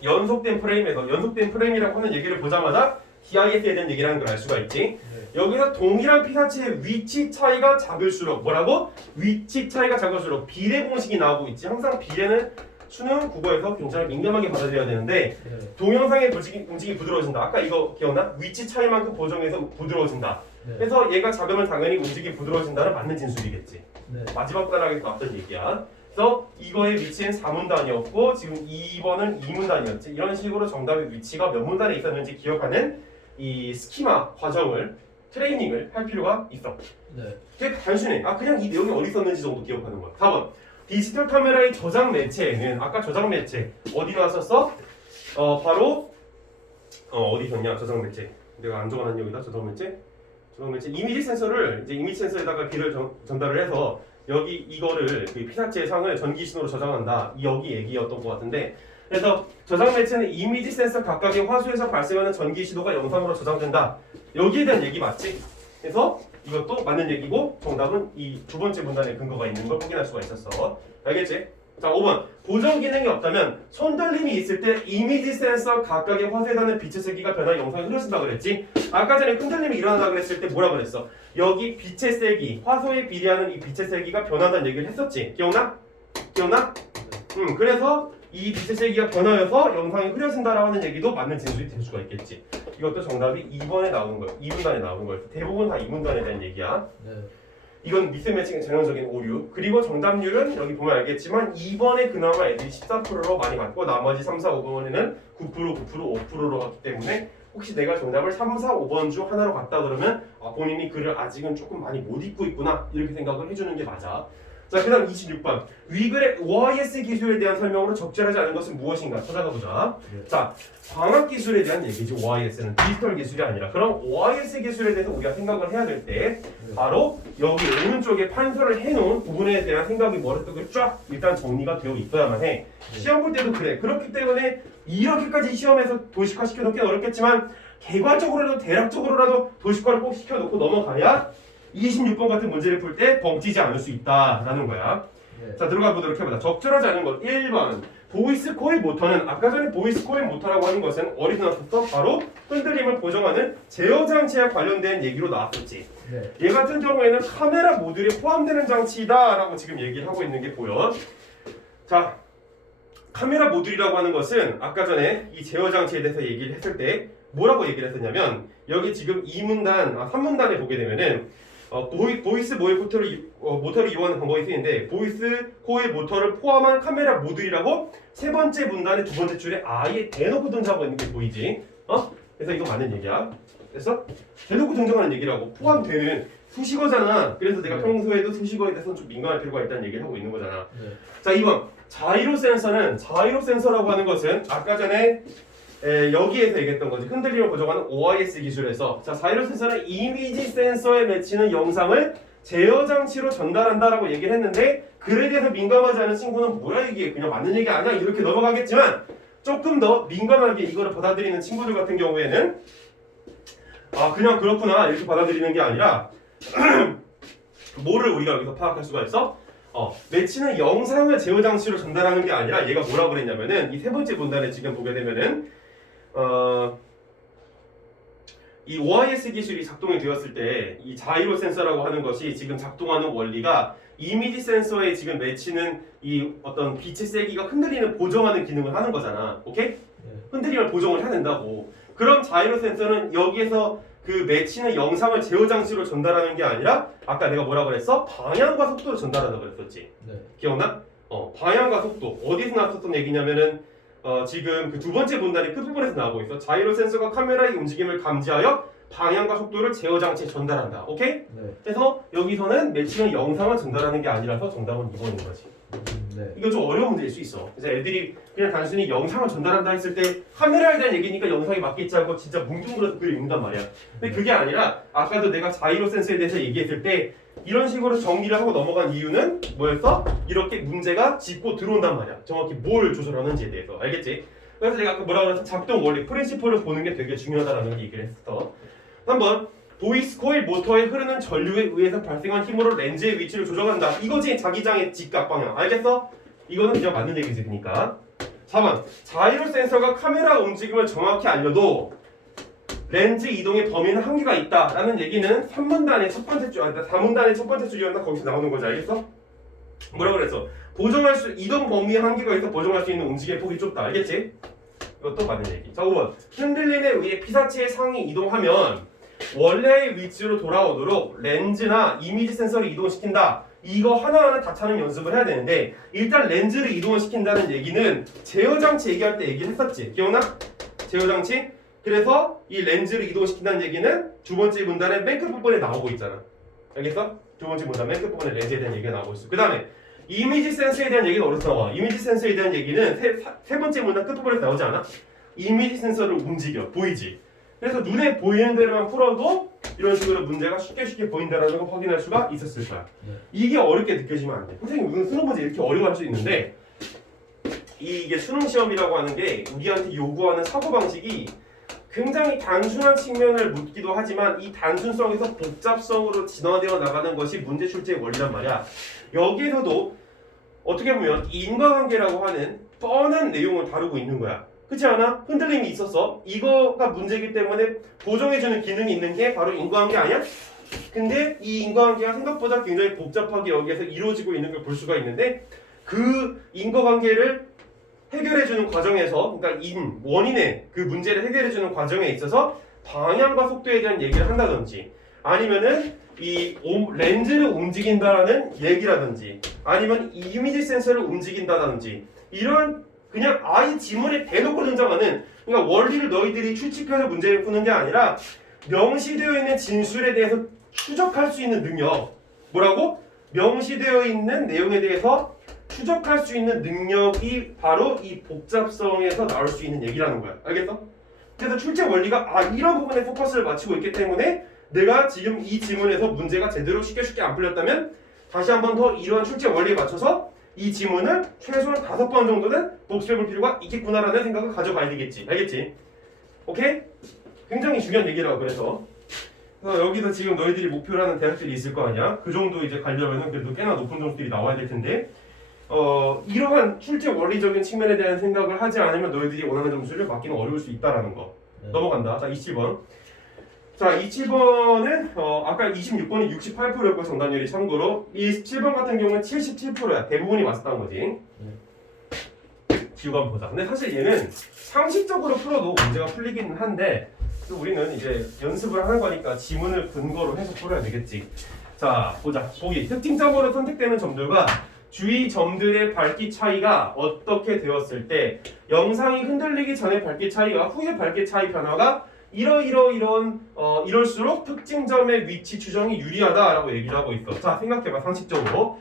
연속된 프레임이라고 하는 얘기를 보자마자 DIS에 대한 얘기를 하는 걸 알 수가 있지. 네. 여기서 동일한 피사체의 위치 차이가 작을수록 뭐라고? 위치 차이가 작을수록 비례 공식이 나오고 있지. 항상 비례는 수능 국어에서 굉장히 민감하게 받아들여야 되는데 네. 동영상의 움직임이 부드러워진다. 아까 이거 기억나? 위치 차이만큼 보정해서 부드러워진다. 네. 그래서 얘가 작으면 당연히 움직임이 부드러워진다는 맞는 진술이겠지. 네. 마지막 단락에서 나왔던 얘기야. 그래서 이거의 위치는 4문단이었고 지금 2번은 2문단이었지. 이런 식으로 정답의 위치가 몇 문단에 있었는지 기억하는 이 스키마 과정을 트레이닝을 할 필요가 있어. 네. 되게 단순해. 그냥 이 내용이 어디 있었는지 정도 기억하는 거야. 4번. 디지털 카메라의 저장 매체에는 아까 저장 매체 어디 나왔었어? 바로 어디 있었냐? 저장 매체. 내가 안 적어놨냐 여기다 저장 매체. 저장 매체 이미지 센서를 이제 이미지 센서에다가 비를 전달을 해서 여기 이거를 그 피사체의 상을 전기 신호로 저장한다. 여기 얘기였던 것 같은데. 그래서 저장 매체는 이미지 센서 각각의 화소에서 발생하는 전기 신호가 영상으로 저장된다. 여기에 대한 얘기 맞지? 그래서 이것도 맞는 얘기고 정답은 이 두 번째 문단에 근거가 있는 걸 확인할 수가 있었어. 알겠지? 자, 5번. 보정 기능이 없다면 손떨림이 있을 때 이미지 센서 각각의 화소에 닿는 빛의 세기가 변화 영상이 흐려진다 그랬지? 아까 전에 흔들림이 일어난다 그랬을 때 뭐라 그랬어? 여기 빛의 세기, 화소에 비례하는 이 빛의 세기가 변한다는 얘기를 했었지? 기억나? 기억나? 그래서 이 빛의 세기가 변하여서 영상이 흐려진다라는 얘기도 맞는 진술이 될 수가 있겠지. 이것도 정답이 2번에 나오는 거야. 2문단에 나오는 거야. 대부분 다 2문단에 대한 얘기야. 네. 이건 미스매칭의 전형적인 오류. 그리고 정답률은 여기 보면 알겠지만 2번에 그나마 애들이 14%로 많이 맞고 나머지 3, 4, 5번에는 9%, 5%로 갔기 때문에 혹시 내가 정답을 3, 4, 5번 중 하나로 갔다 그러면 본인이 글을 아직은 조금 많이 못 읽고 있구나 이렇게 생각을 해주는 게 맞아. 자, 그 다음 26번. 위글의 OIS 기술에 대한 설명으로 적절하지 않은 것은 무엇인가 찾아가 보자. 네. 자, 광학 기술에 대한 얘기지. OIS는 디지털 기술이 아니라. 그럼 OIS 기술에 대해서 우리가 생각을 해야 될 때 바로 여기 오른쪽에 판서를 해놓은 부분에 대한 생각이 머릿속에 쫙 일단 정리가 되어 있어야만 해. 시험 볼 때도 그래. 그렇기 때문에 이렇게까지 시험에서 도식화 시켜놓긴 어렵겠지만 개괄적으로라도 대략적으로라도 도식화를 꼭 시켜놓고 넘어가야 26번 같은 문제를 풀 때 벙찌지 않을 수 있다라는 거야. 네. 자, 들어가 보도록 해보자. 적절하지 않은 것 1번. 보이스 코일 모터는 아까 전에 보이스 코일 모터라고 하는 것은 어디서 나왔었어? 바로 흔들림을 보정하는 제어 장치와 관련된 얘기로 나왔었지. 네. 얘 같은 경우에는 카메라 모듈이 포함되는 장치다라고 지금 얘기를 하고 있는 게 보여. 자, 카메라 모듈이라고 하는 것은 아까 전에 이 제어 장치에 대해서 얘기를 했을 때 뭐라고 얘기를 했었냐면 여기 지금 2문단, 3문단에 보게 되면은 보이스 모의 모터를 이용하는 방법이 쓰이는데 보이스 코일 모터를 포함한 카메라 모듈이라고 세 번째 문단의 두 번째 줄에 아예 대놓고 등장하고 있는 게 보이지? 그래서 이거 맞는 얘기야. 됐어? 대놓고 등장하는 얘기라고. 포함되는 수식어잖아. 그래서 내가 평소에도 수식어에 대해서는 좀 민감할 필요가 있다는 얘기를 하고 있는 거잖아. 네. 자, 2번. 자이로 센서라고 하는 것은 아까 전에 여기에서 얘기했던 거지. 흔들림을 보정하는 OIS 기술에서 자, 자이로 센서는 이미지 센서에 맺히는 영상을 제어 장치로 전달한다라고 얘기를 했는데 글에 대해서 민감하지 않은 친구는 뭐야 이게 그냥 맞는 얘기 아니야 이렇게 넘어가겠지만 조금 더 민감하게 이거를 받아들이는 친구들 같은 경우에는 그냥 그렇구나 이렇게 받아들이는 게 아니라 뭐를 우리가 여기서 파악할 수가 있어? 맺히는 영상을 제어 장치로 전달하는 게 아니라 얘가 뭐라고 그랬냐면은 이 세 번째 문단에 지금 보게 되면은 이 OIS 기술이 작동이 되었을 때 이 자이로 센서라고 하는 것이 지금 작동하는 원리가 이미지 센서에 지금 맺히는 이 어떤 빛의 세기가 흔들리는 보정하는 기능을 하는 거잖아. 오케이? 네. 흔들림을 보정을 해야 된다고. 그럼 자이로 센서는 여기에서 그 맺히는 영상을 제어 장치로 전달하는 게 아니라 아까 내가 뭐라고 그랬어? 방향과 속도로 전달한다고 그랬었지. 네. 기억나? 방향과 속도. 어디서 나왔었던 얘기냐면은 지금 그 두 번째 문단의 끝부분에서 나오고 있어. 자이로 센서가 카메라의 움직임을 감지하여 방향과 속도를 제어 장치에 전달한다. 오케이? 네. 그래서 여기서는 맺히는 영상을 전달하는 게 아니라서 정답은 2번인 거지. 네. 이거 좀 어려운 문제일 수 있어. 그래서 애들이 그냥 단순히 영상을 전달한다 했을 때 카메라에 대한 얘기니까 영상이 맞겠지 하고 진짜 뭉뚱그려서 글을 읽는단 말이야. 근데 그게 아니라 아까도 내가 자이로 센서에 대해서 얘기했을 때 이런 식으로 정리를 하고 넘어간 이유는 뭐였어? 이렇게 문제가 짚고 들어온단 말이야. 정확히 뭘 조절하는지에 대해서. 알겠지? 그래서 내가 아까 뭐라고 그랬어? 작동 원리, 프린시플을 보는 게 되게 중요하다라는 얘기를 했어. 한번 보이스 코일 모터에 흐르는 전류에 의해서 발생한 힘으로 렌즈의 위치를 조정한다. 이거지 자기장의 직각 방향. 알겠어? 이거는 그냥 맞는 얘기지 그러니까. 4번. 자이로 센서가 카메라 움직임을 정확히 알려도 렌즈 이동의 범위는 한계가 있다라는 얘기는 3문단의 첫 번째 줄, 4문단의 첫 번째 줄이었나 거기서 나오는 거지. 알겠어? 뭐라고 그랬어? 이동 범위의 한계가 있어 보정할 수 있는 움직임의 폭이 좁다. 알겠지? 이것도 맞는 얘기. 자, 5번. 흔들림에 의해 피사체의 상이 이동하면 원래의 위치로 돌아오도록 렌즈나 이미지 센서를 이동시킨다. 이거 하나하나 다 찾는 연습을 해야 되는데 일단 렌즈를 이동을 시킨다는 얘기는 제어장치 얘기할 때 얘기를 했었지. 기억나? 제어장치? 그래서 이 렌즈를 이동시킨다는 얘기는 두 번째 문단의 맨 끝 부분에 나오고 있잖아. 알겠어? 두 번째 문단 맨 끝 부분에 렌즈에 대한 얘기가 나오고 있어. 그 다음에 이미지 센서에 대한 얘기는 어디서 나와? 이미지 센서에 대한 얘기는 세 번째 문단 끝 부분에서 나오지 않아? 이미지 센서를 움직여. 보이지? 그래서 눈에 보이는 대로만 풀어도 이런 식으로 문제가 쉽게 보인다는 걸 확인할 수가 있었을 거야. 네. 이게 어렵게 느껴지면 안 돼. 선생님 무슨 수능 문제 이렇게 어려워할 수 있는데 이게 수능 시험이라고 하는 게 우리한테 요구하는 사고방식이 굉장히 단순한 측면을 묻기도 하지만 이 단순성에서 복잡성으로 진화되어 나가는 것이 문제 출제의 원리란 말이야. 여기에서도 어떻게 보면 인과관계라고 하는 뻔한 내용을 다루고 있는 거야. 그렇지 않아? 흔들림이 있었어. 이거가 문제이기 때문에 보정해주는 기능이 있는 게 바로 인과관계 아니야? 근데 이 인과관계가 생각보다 굉장히 복잡하게 여기에서 이루어지고 있는 걸 볼 수가 있는데 그 인과관계를 해결해주는 과정에서 그러니까 원인의 그 문제를 해결해주는 과정에 있어서 방향과 속도에 대한 얘기를 한다든지 아니면은 이 렌즈를 움직인다라는 얘기라든지 아니면 이미지 센서를 움직인다든지 이런 그냥 아예 지문에 대놓고 등장하는 그러니까 원리를 너희들이 추측해서 문제를 푸는 게 아니라 명시되어 있는 진술에 대해서 추적할 수 있는 능력 뭐라고? 명시되어 있는 내용에 대해서 추적할 수 있는 능력이 바로 이 복잡성에서 나올 수 있는 얘기라는 거야. 알겠어? 그래서 출제 원리가 이런 부분에 포커스를 맞추고 있기 때문에 내가 지금 이 지문에서 문제가 제대로 쉽게 안 풀렸다면 다시 한 번 더 이러한 출제 원리에 맞춰서 이 지문을 최소한 5번 정도는 복습해 볼 필요가 있겠구나라는 생각을 가져가야 되겠지. 알겠지? 오케이? 굉장히 중요한 얘기라고 그래서 여기서 지금 너희들이 목표로 하는 대학들이 있을 거 아니야? 그 정도 이제 가려면은 그래도 꽤나 높은 점수들이 나와야 될 텐데 이러한 출제 원리적인 측면에 대한 생각을 하지 않으면 너희들이 원하는 점수를 맞기는 어려울 수 있다라는 거. 네. 넘어간다. 자, 27번. 자, 27번은 아까 26번이 68%였고 정답률이 참고로 27번 같은 경우는 77%야. 대부분이 맞았다는 거지. 지우가 한번 보자. 근데 사실 얘는 상식적으로 풀어도 문제가 풀리기는 한데 또 우리는 이제 연습을 하는 거니까 지문을 근거로 해서 풀어야 되겠지. 자, 보자. 보기. 특징적으로 선택되는 점들과 주위 점들의 밝기 차이가 어떻게 되었을 때 영상이 흔들리기 전의 밝기 차이와 후의 밝기 차이 변화가 이럴수록 특징점의 위치 추정이 유리하다라고 얘기를 하고 있어. 자, 생각해봐. 상식적으로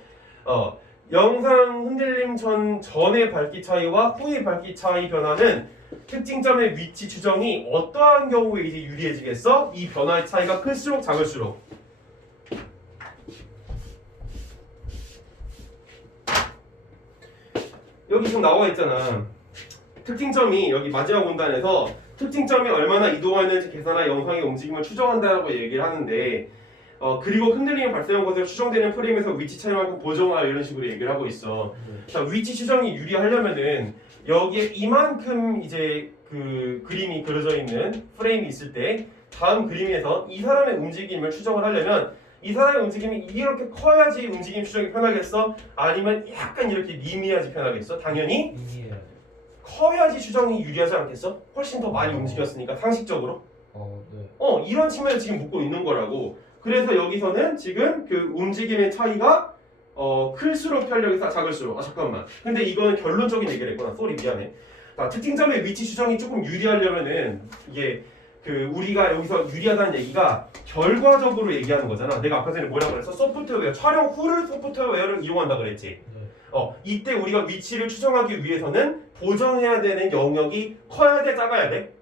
영상 흔들림 전의 밝기 차이와 후의 밝기 차이 변화는 특징점의 위치 추정이 어떠한 경우에 이제 유리해지겠어? 이 변화의 차이가 클수록 작을수록. 여기 지금 나와 있잖아. 특징점이 여기 마지막 문단에서 특징점이 얼마나 이동하는지 계산하 영상의 움직임을 추정한다라고 얘기를 하는데 그리고 흔들림이 발생한 것으로 추정되는 프레임에서 위치 차이만큼 보정하라 이런 식으로 얘기를 하고 있어. 자, 위치 추정이 유리하려면은 여기에 이만큼 이제 그 그림이 그려져 있는 프레임이 있을 때 다음 그림에서 이 사람의 움직임을 추정을 하려면 이 사람의 움직임이 이렇게 커야지 움직임 추정이 편하겠어? 아니면 약간 이렇게 미미해야지 편하겠어? 당연히 미미해야죠. 커야지 추정이 유리하지 않겠어? 훨씬 더 많이 움직였으니까 상식적으로. 네. 이런 측면을 지금 묻고 있는 거라고. 그래서 여기서는 지금 그 움직임의 차이가 클수록 편력이 작을수록. 잠깐만. 근데 이거는 결론적인 얘기를 했구나. 쏘리 미안해. 자, 특징점의 위치 추정이 조금 유리하려면은 이게 그 우리가 여기서 유리하다는 얘기가 결과적으로 얘기하는 거잖아. 내가 아까 전에 뭐라고 그랬어? 소프트웨어 촬영 후를 소프트웨어를 이용한다 그랬지. 이때 우리가 위치를 추정하기 위해서는 보정해야 되는 영역이 커야 돼, 작아야 돼?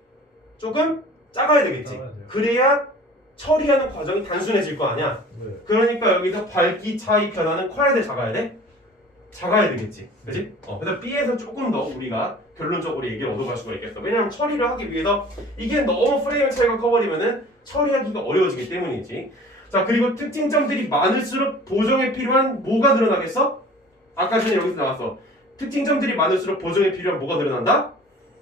조금 작아야 되겠지. 그래야 처리하는 과정이 단순해질 거 아니야. 네. 그러니까 여기서 밝기 차이 변화는 커야 돼, 작아야 돼? 작아야 되겠지. 그지? 그래서 B에서 조금 더 우리가 결론적으로 얘기를 얻어갈 수가 있겠어. 왜냐면 처리를 하기 위해서 이게 너무 프레임 차이가 커버리면은 처리하기가 어려워지기 때문이지. 자, 그리고 특징점들이 많을수록 보정에 필요한 뭐가 늘어나겠어? 아까 전에 여기서 나왔어. 특징점들이 많을수록 보정에 필요한 뭐가 늘어난다?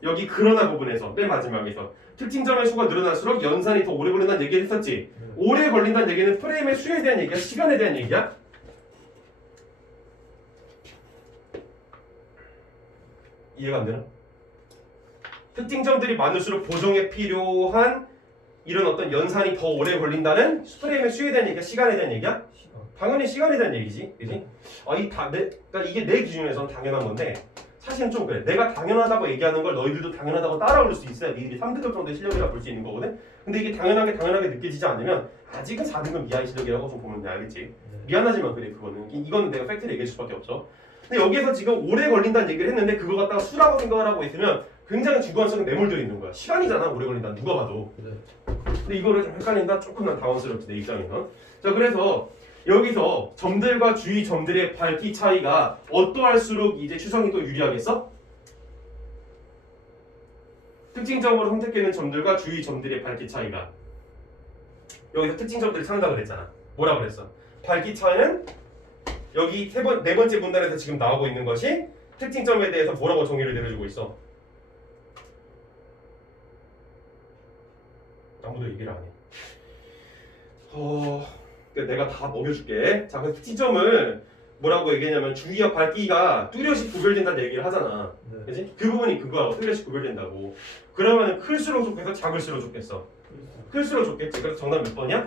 여기 그러나 부분에서 맨 마지막에서 특징점의 수가 늘어날수록 연산이 더 오래 걸린다는 얘기를 했었지. 오래 걸린다는 얘기는 프레임의 수에 대한 얘기야? 시간에 대한 얘기야? 이해가 안 되나? 특징점들이 많을수록 보정에 필요한 이런 어떤 연산이 더 오래 걸린다는 프레임의 수에 대한 얘기야? 시간에 대한 얘기야? 시간. 당연히 시간에 대한 얘기지, 그지? 그러니까 이게 내 기준에선 당연한 건데 사실은 좀 그래. 내가 당연하다고 얘기하는 걸 너희들도 당연하다고 따라올 수 있어야 니들이 3등급 정도의 실력이라 볼 수 있는 거거든. 근데 이게 당연하게 느껴지지 않으면 아직은 4등급 이하의 실력이라고 좀 보면 돼, 알겠지? 미안하지만 그래, 그거는. 이거는 내가 팩트를 얘기해 줄 수밖에 없어. 근데 여기에서 지금 오래 걸린다는 얘기를 했는데 그거 갖다가 수라고 생각을 하고 있으면 굉장히 주관성이 매몰되어 있는 거야. 시간이잖아, 오래 걸린다, 누가 봐도. 네. 근데 이거를 좀 헷갈린다? 조금 난 당황스럽지, 내 입장에선. 자, 그래서 여기서 점들과 주위 점들의 밝기 차이가 어떠할수록 이제 추정이 또 유리하겠어? 특징점으로 선택되는 점들과 주위 점들의 밝기 차이가. 여기서 특징점들을 찾는다 그랬잖아. 뭐라 그랬어? 밝기 차이는 여기 네 번째 문단에서 지금 나오고 있는 것이 특징점에 대해서 뭐라고 정의를 내려주고 있어? 아무도 얘기를 안 해. 그러니까 내가 다 먹여줄게. 자, 그래서 특징점을 뭐라고 얘기했냐면 주위와 밝기가 뚜렷이 구별된다는 얘기를 하잖아. 네. 그지? 그 부분이 그거하고 뚜렷이 구별된다고. 그러면 클수록 좋겠어? 작을수록 좋겠어? 클수록 좋겠지. 그래서 정답 몇 번이야?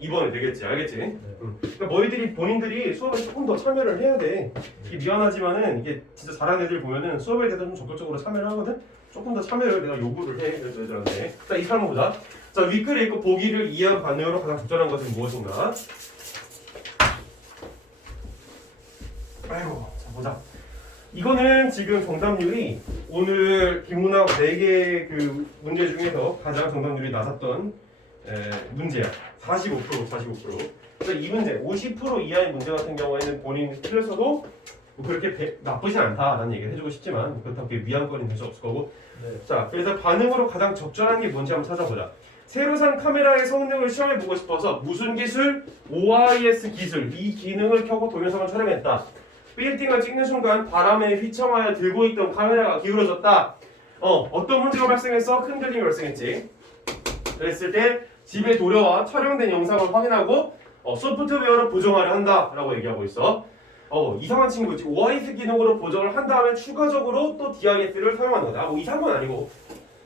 2번이 되겠지. 알겠지? 그러니까 너희들이 본인들이 수업에 조금 더 참여를 해야 돼. 이게 미안하지만은 이게 진짜 잘하는 애들 보면은 수업에 대해서 좀 적극적으로 참여를 하거든. 조금 더 참여를 내가 요구를 해 애들한테. 자, 이 사람 보자. 자, 윗글에 있고 보기를 이해한 반응으로 가장 적절한 것은 무엇인가? 아이고, 자 보자. 이거는 지금 정답률이 오늘 비문학 4개 그 문제 중에서 가장 정답률이 낮았던 문제야. 45%. 그래서 이 문제 50% 이하의 문제 같은 경우에는 본인이 틀렸어도 뭐 그렇게 나쁘진 않다라는 얘기를 해주고 싶지만 그렇다고 위안권이 될 수 없을 거고. 네. 자, 그래서 반응으로 가장 적절한 게 뭔지 한번 찾아보자. 새로 산 카메라의 성능을 시험해보고 싶어서 무슨 기술? OIS 기술 이 기능을 켜고 동영상을 촬영했다. 빌딩을 찍는 순간 바람에 휘청하여 들고 있던 카메라가 기울어졌다. 어떤 문제가 발생했어? 흔들림이 발생했지. 그랬을 때 집에 돌아와 촬영된 영상을 확인하고 소프트웨어로 보정하려 한다라고 얘기하고 있어. 이상한 친구지. OIS 기능으로 보정을 한 다음에 추가적으로 또 DIS를 사용하는 거다. 뭐 이상한 건 아니고.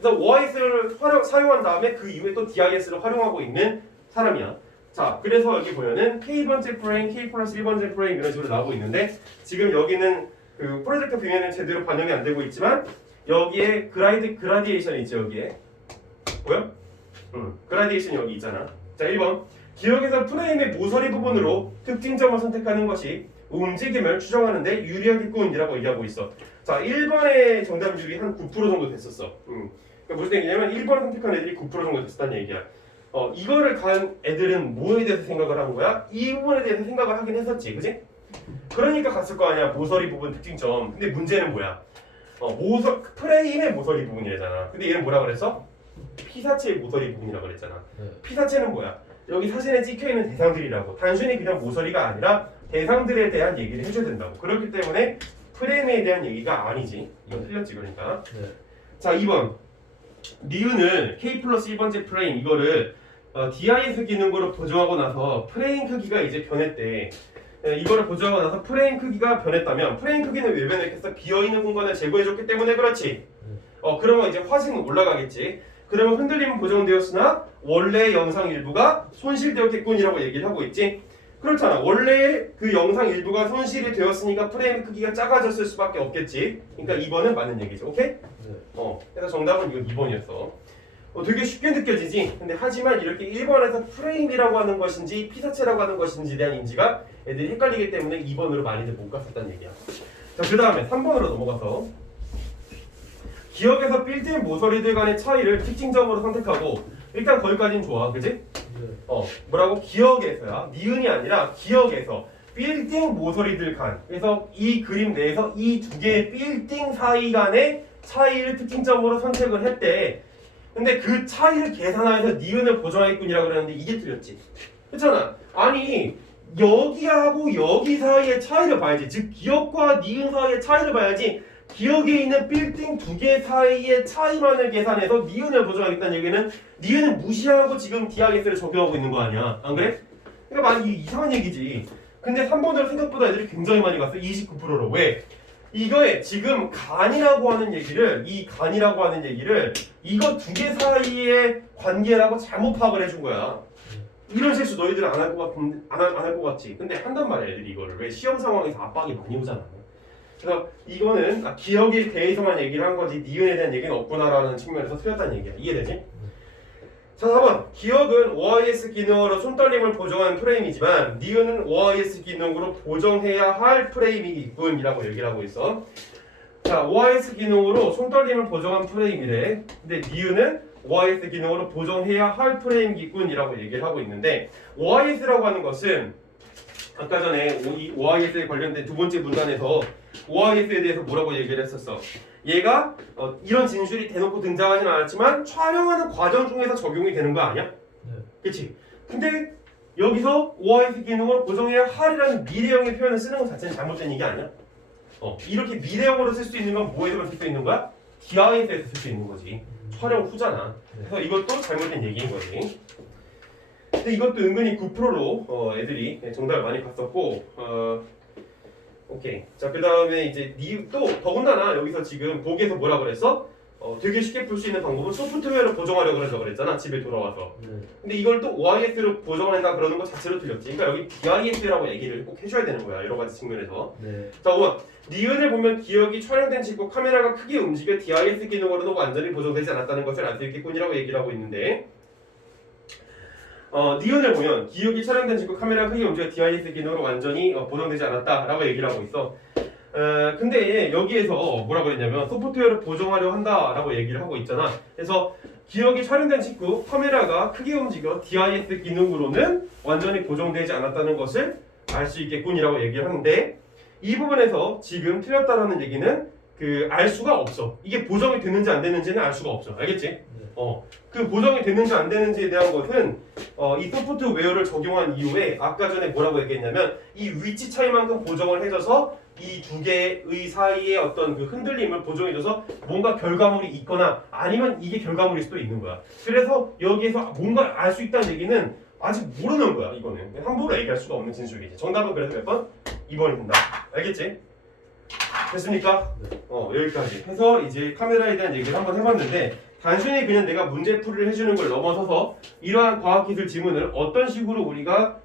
그래서 OIS를 사용한 다음에 그 이후에 또 DIS를 활용하고 있는 사람이야. 자, 그래서 여기 보면은 K번째 프레임, K 플러스 1번째 프레임 이런 식으로 나오고 있는데 지금 여기는 그 프로젝터 뷰에는 제대로 반영이 안 되고 있지만 여기에 그라디에이션이 있죠, 여기에. 보여? 그라디에이션이 여기 있잖아. 자, 1번. 기억에서 프레임의 모서리 부분으로 특징점을 선택하는 것이 움직임을 추정하는데 유리하겠군이라고 얘기하고 있어. 자, 1번의 정답률이 한 9% 정도 됐었어. 그러니까 무슨 얘기냐면 1번을 선택한 애들이 9% 정도 됐었다는 얘기야. 이거를 간 애들은 뭐에 대해서 생각을 한 거야? 이 부분에 대해서 생각을 하긴 했었지, 그지? 그러니까 갔을 거 아니야, 모서리 부분 특징점. 근데 문제는 뭐야? 프레임의 모서리 부분이잖아. 근데 얘는 뭐라 그랬어? 피사체의 모서리 부분이라고 그랬잖아. 네. 피사체는 뭐야? 여기 사진에 찍혀 있는 대상들이라고. 단순히 그냥 모서리가 아니라 대상들에 대한 얘기를 해줘야 된다고. 그렇기 때문에 프레임에 대한 얘기가 아니지. 이건 틀렸지, 그러니까. 네. 자, 2번. 니은을 K 플러스 1번째 프레임 이거를 DIS 기능으로 보정하고 나서 프레임 크기가 이제 변했대. 이거를 보정하고 나서 프레임 크기가 변했다면 프레임 크기는 왜 변했겠어? 비어있는 공간을 제거해줬기 때문에 그렇지. 그러면 이제 화질은 올라가겠지. 그러면 흔들림은 보정되었으나 원래 영상 일부가 손실되었겠군이라고 얘기를 하고 있지. 그렇잖아. 원래 그 영상 일부가 손실이 되었으니까 프레임 크기가 작아졌을 수밖에 없겠지. 그러니까 2번은 맞는 얘기죠. 오케이? 네. 그래서 정답은 이거 2번이었어. 되게 쉽게 느껴지지. 근데 하지만 이렇게 1번에서 프레임이라고 하는 것인지 피사체라고 하는 것인지에 대한 인지가 애들이 헷갈리기 때문에 2번으로 많이들 못 갔었다는 얘기야. 자, 그 다음에 3번으로 넘어가서 기억에서 빌드인 모서리들 간의 차이를 특징점으로 선택하고 일단 거기까지는 좋아, 그지? 네. 뭐라고? 기억에서야. 니은이 아니라 기억에서 빌딩 모서리들 간. 그래서 이 그림 내에서 이 두 개의 빌딩 사이 간의 차이를 특징점으로 선택을 했대. 근데 그 차이를 계산하여서 니은을 보정하겠군이라고 그랬는데 이게 틀렸지. 그렇잖아. 아니 여기하고 여기 사이의 차이를 봐야지. 즉 기억과 니은 사이의 차이를 봐야지. 기억에 있는 빌딩 두 개 사이의 차이만을 계산해서 니은을 보정하겠다는 얘기는 니은은 무시하고 지금 DIS를 적용하고 있는 거 아니야. 안 그래? 그러니까 많이 이상한 얘기지. 근데 3번으로 생각보다 애들이 굉장히 많이 갔어. 29%로. 왜? 이거에 지금 간이라고 하는 얘기를 이거 두 개 사이의 관계라고 잘못 파악을 해준 거야. 이런 실수 너희들 안 할 것 같은데 안 할 것 같지? 근데 한단 말이야 애들이 이거를. 왜? 시험 상황에서 압박이 많이 오잖아. 그래서 이거는 기억에 대해서만 얘기를 한 거지 니은에 대한 얘기는 없구나라는 측면에서 틀렸다는 얘기야. 이해되지? 자, 4번. 기억은 OIS 기능으로 손떨림을 보정한 프레임이지만 니은은 OIS 기능으로 보정해야 할 프레임이 있군 이라고 얘기를 하고 있어. 자, OIS 기능으로 손떨림을 보정한 프레임이래. 근데 니은은 OIS 기능으로 보정해야 할 프레임이 이라고 얘기를 하고 있는데 OIS라고 하는 것은 아까 전에 이 OIS에 관련된 두 번째 문단에서 OIS에 대해서 뭐라고 얘기를 했었어. 얘가 이런 진술이 대놓고 등장하진 않았지만 촬영하는 과정 중에서 적용이 되는 거 아니야? 네. 그치? 근데 여기서 OIS 기능을 보정해야 할이라는 미래형의 표현을 쓰는 것 자체는 잘못된 얘기 아니야? 이렇게 미래형으로 쓸 수 있는 건 뭐에서만 쓸 수 있는 거야? DIS에서 쓸 수 있는 거지. 촬영 후잖아. 그래서 이것도 잘못된 얘기인 거지. 근데 이것도 은근히 9%로 애들이 정답을 많이 봤었고 오케이. 자, 그 다음에 이제 또 더군다나 여기서 지금 보기에서 뭐라 그랬어? 되게 쉽게 풀 수 있는 방법은 소프트웨어를 보정하려고 그랬잖아. 집에 돌아와서. 네. 근데 이걸 또 OIS로 보정한다 그러는 것 자체로 틀렸지. 그러니까 여기 DIS라고 얘기를 꼭 해줘야 되는 거야. 여러 가지 측면에서. 네. 자, 5번. 니은을 보면 기억이 촬영된 직후 카메라가 크게 움직여 DIS 기능으로는 완전히 보정되지 않았다는 것을 알 수 있겠군이라고 얘기를 하고 있는데 니은을 보면 기억이 촬영된 직후 카메라가 크게 움직여 DIS 기능으로 완전히 보정되지 않았다라고 얘기를 하고 있어. 근데 여기에서 뭐라고 했냐면 소프트웨어를 보정하려 한다라고 얘기를 하고 있잖아. 그래서 기억이 촬영된 직후 카메라가 크게 움직여 DIS 기능으로는 완전히 보정되지 않았다는 것을 알 수 있겠군이라고 얘기를 하는데 이 부분에서 지금 틀렸다라는 얘기는 알 수가 없어. 이게 보정이 됐는지 안 됐는지는 알 수가 없어. 알겠지? 네. 그 보정이 됐는지 안 됐는지에 대한 것은 이 소프트웨어를 적용한 이후에 아까 전에 뭐라고 얘기했냐면 이 위치 차이만큼 보정을 해줘서 이 두 개의 사이의 어떤 그 흔들림을 보정해줘서 뭔가 결과물이 있거나 아니면 이게 결과물일 수도 있는 거야. 그래서 여기에서 뭔가 알 수 있다는 얘기는 아직 모르는 거야. 이거는 함부로 얘기할 수가 없는 진술이지. 정답은 그래서 몇 번? 2번이 된다. 알겠지? 됐습니까? 네. 여기까지 해서 이제 카메라에 대한 얘기를 한번 해봤는데 단순히 그냥 내가 문제풀이를 해주는 걸 넘어서서 이러한 과학기술 지문을 어떤 식으로 우리가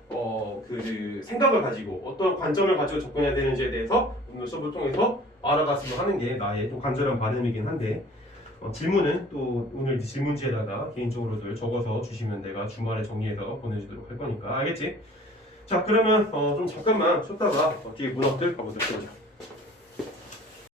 생각을 가지고 어떤 관점을 가지고 접근해야 되는지에 대해서 오늘 수업을 통해서 알아갔으면 하는 게 나의 좀 간절한 바람이긴 한데 질문은 또 오늘 질문지에다가 개인적으로들 적어서 주시면 내가 주말에 정리해서 보내주도록 할 거니까 알겠지? 자, 그러면 좀 잠깐만 쉬었다가 뒤에 문학들 가보도록 하죠.